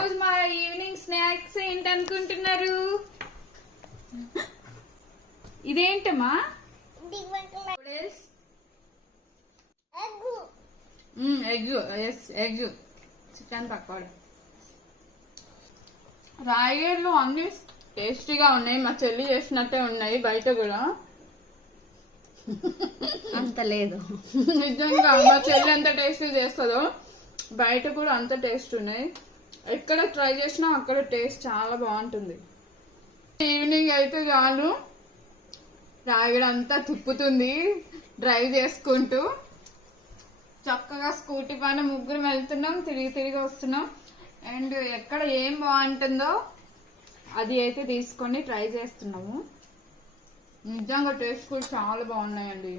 ఈరోజు మా evening snacks ఏంటనుకుంటున్నారు? ఇదేంటమ్మా? Egg chicken pakoda. రాయగడ్లు అన్ని టేస్టీగా ఉన్నాయి. మా చెల్లి చేసినట్టే ఉన్నాయి. బయట కూడా అంత లేదు. నిజంగా మా చెల్లి ఎంత టేస్టీ చేస్తుందో బయట కూడా అంత టేస్ట్ ఉన్నాయి. ఎక్కడ ట్రై చేసినా అక్కడ టేస్ట్ చాలా బాగుంటుంది. ఈవినింగ్ అయితే చాలు రాయగడ అంతా తిప్పుతుంది డ్రైవ్ చేసుకుంటూ. చక్కగా స్కూటీ పైన ముగ్గురు వెళ్తున్నాం, తిరిగి వస్తున్నాం. అండ్ ఎక్కడ ఏం బాగుంటుందో అది అయితే తీసుకొని ట్రై చేస్తున్నాము. నిజంగా టేస్ట్ కూడా చాలా బాగున్నాయండి.